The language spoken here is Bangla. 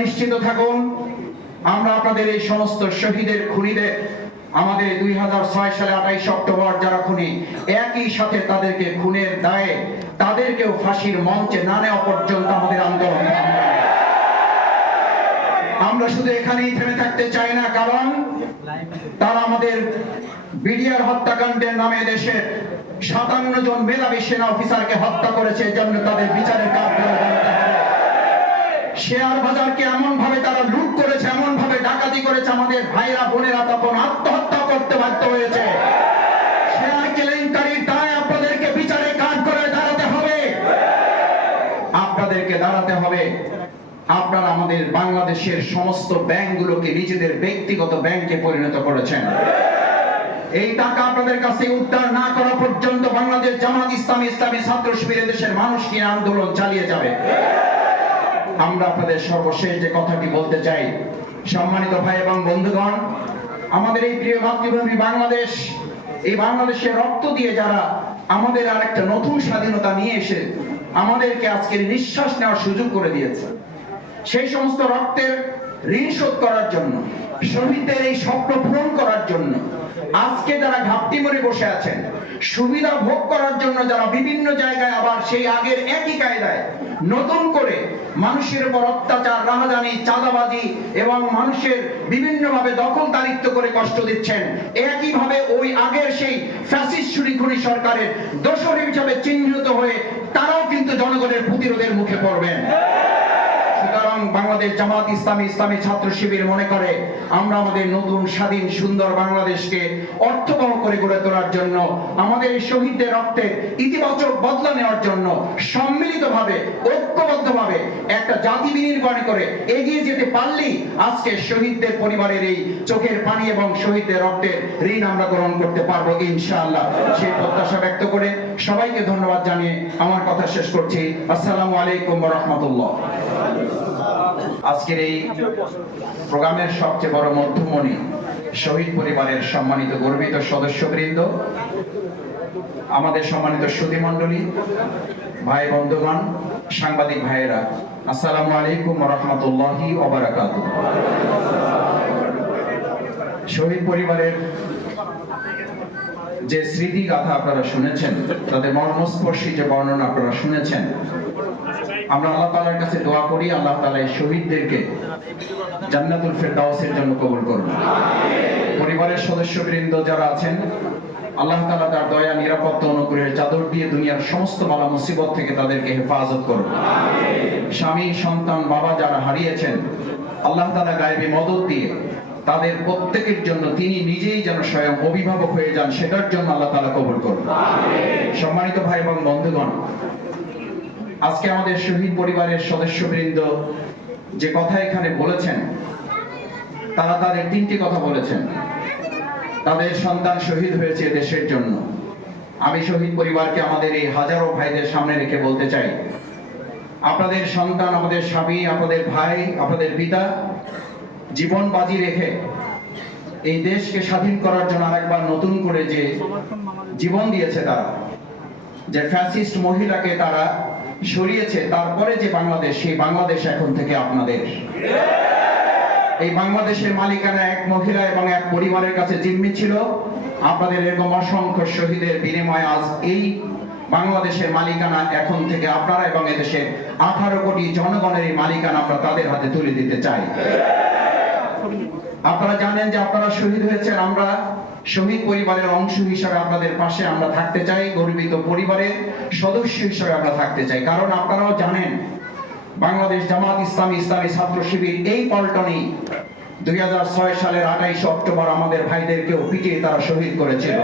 নিশ্চিত থাকুন, আমরা আপনাদের এই সমস্ত শহীদের খুনিদের, আমাদের দুই হাজার ছয় সালে আঠাইশ অক্টোবর যারা খুনি, একই সাথে তাদেরকে খুনের দায়ে, তাদেরকেও ফাঁসির মঞ্চে না নেওয়া পর্যন্ত আমাদের আন্দোলন আমরা শুধু এখানেই থেমে থাকতে চাই না, কারণ তারা আমাদের বিডিআর হত্যাকাণ্ডের নামে দেশের সাতান্ন জন মেধাবী সেনা অফিসারকে হত্যা করেছে, এজন্য তাদের বিচারের কাজ শেয়ার বাজারকে এমন ভাবে তারা লুট করেছে এমন ভাবে ডাকাতি করেছে, আমাদের ভাইরা, বোনেরা তখন আত্মহত্যা করতে বাধ্য হয়েছে। শেয়ার কেলেঙ্কারির দায় আপনাদেরকে বিচারে কাজ করে দাঁড়াতে হবে। আপনাদেরকে দাঁড়াতে হবে। আপনারা আমাদের বাংলাদেশের সমস্ত ব্যাংকগুলোকে নিজেদের ব্যক্তিগত ব্যাংকে পরিণত করেছেন। এই টাকা আপনাদের কাছে উদ্ধার না করা পর্যন্ত বাংলাদেশ জামাত ইসলামী ইসলামী ছাত্র শিবির দেশের মানুষ নিয়ে আন্দোলন চালিয়ে যাবে। আমরা আপনাদের সর্বশেষ যে কথাটি বলতে চাই, সম্মানিত ভাই এবং বন্ধুগণ, আমাদের এই প্রিয় মাতৃভূমি বাংলাদেশ, এই বাংলাদেশের রক্ত দিয়ে যারা আমাদের আর একটা নতুন স্বাধীনতা নিয়ে এসে আমাদেরকে আজকের নিঃশ্বাস নেওয়ার সুযোগ করে দিয়েছে। সেই সমস্ত রক্তের ঋণ শোধ করার জন্য, শহীদদের এই স্বপ্ন পূরণ করার জন্য, আজকে যারা ঘাপটি মরে বসে আছেন, সুবিধা ভোগ করার জন্য যারা বিভিন্ন জায়গায় আবার সেই আগের একই কায়দায় নতুন করে মানুষের উপর অত্যাচার রাহাজানি চাঁদাবাজি এবং মানুষের বিভিন্নভাবে দখলদারিত্ব করে কষ্ট দিচ্ছেন, একইভাবে ওই আগের সেই ফ্যাসিস্ট খুনি সরকারের দোষর হিসাবে চিহ্নিত হয়ে তারাও কিন্তু জনগণের প্রতিরোধের মুখে পড়বেন। সুতরাং বাংলাদেশ জামাত ইসলামী ইসলামী ছাত্র শিবির মনে করে, আমরা আমাদের নতুন স্বাধীন, সুন্দর বাংলাদেশকে অর্থবহ করে গড়ে তোলার জন্য, আমাদের এই শহীদদের রক্তের ইতিবাচক বদলা নেওয়ার জন্য সম্মিলিতভাবে, ঐক্যবদ্ধভাবে একটা জাতি বিনির্মাণ করে এগিয়ে যেতে পারলেই আজকে শহীদদের পরিবারের এই চোখের পানি এবং শহীদদের রক্তের ঋণ আমরা গ্রহণ করতে পারব ইনশাআল্লাহ। সেই প্রত্যাশা ব্যক্ত করে সবাইকে ধন্যবাদ জানিয়ে আমার কথা শেষ করছি। আসসালামু আলাইকুম রহমতুল্লাহ। আজকের এই প্রোগ্রামের সবচেয়ে বড় মধ্যমণি শহীদ পরিবারের সম্মানিত গর্বিত সদস্যবৃন্দ, আমাদের সম্মানিত সুধী মণ্ডলী ভাই বন্ধুগণ, সাংবাদিক ভাইয়েরা, আসসালামু আলাইকুম রহমতুল্লাহি ওবারাকাত। শহীদ পরিবারের যে স্মৃতি গাথা আপনারা শুনেছেন, তাদের মর্মস্পর্শী যে বর্ণনা আপনারা শুনেছেন আমরা আল্লাহ তাআলার কাছে দোয়া করি, আল্লাহ তাআলা এই শহীদদেরকে জান্নাতুল ফেরদাউসের জন্য কবুল করুন। পরিবারের সদস্যবৃন্দ যারা আছেন, আল্লাহ তাআলা তার দয়া, নিরাপত্তা, অনুগ্রহের চাদর দিয়ে দুনিয়ার সমস্ত বালা মুসিবত থেকে তাদেরকে হেফাজত করুন। স্বামী, সন্তান, বাবা যারা হারিয়েছেন, আল্লাহ তাআলা গায়েবী মদত দিয়ে তাদের প্রত্যেকের জন্য তিনি নিজেই যেন স্বয়ং অভিভাবক হয়ে যান, সেটার জন্য আল্লাহ তাআলা কবুল করুন। সম্মানিত ভাই এবং বন্ধুগণ আজকে আমাদের শহীদ পরিবারের সদস্যবৃন্দ যে কথা এখানে বলেছেন, তারা তাদের তিনটি কথা বলেছেন। তাদের সন্তান শহীদ হয়েছে দেশের জন্য। আমি শহীদ পরিবারকে আমাদের এই হাজারো ভাইদের সামনে রেখে বলতে চাই, আপনাদের সন্তান, আমাদের স্বামী, আপনাদের ভাই, আপনাদের পিতা, জীবন বাজি রেখে এই দেশকে স্বাধীন করার জন্য আরেকবার নতুন করে যে জীবন দিয়েছে তারা, যে ফ্যাসিস্ট মহিলাকে তারা সরিয়েছে, তারপরে যে বাংলাদেশ, সেই বাংলাদেশ এখন থেকে আপনাদের। এই বাংলাদেশের মালিকানা এক মহিলা এবং এক পরিবারের কাছে জিম্মি ছিল। আপনাদের এরকম অসংখ্য শহীদের বিনিময়ে আজ এই বাংলাদেশের মালিকানা এখন থেকে আপনারা এবং এদেশের আঠারো কোটি জনগণের এই মালিকানা আমরা তাদের হাতে তুলে দিতে চাই। আপনারা জানেন যে আপনারা শহীদ হয়েছেন আমরা শহীদ পরিবারের অংশ হিসাবে আপনাদের পাশে আমরা থাকতে চাই, গর্বিত পরিবারের সদস্য হিসাবে আমরা থাকতে চাই। কারণ আপনারাও জানেন, বাংলাদেশ জামাত ইসলামী ইসলামী ছাত্র শিবির এই পল্টনেই দুই হাজার ছয় সালের আঠাইশে অক্টোবর আমাদের ভাইদেরকেও পিটিয়ে তারা শহীদ করেছিল।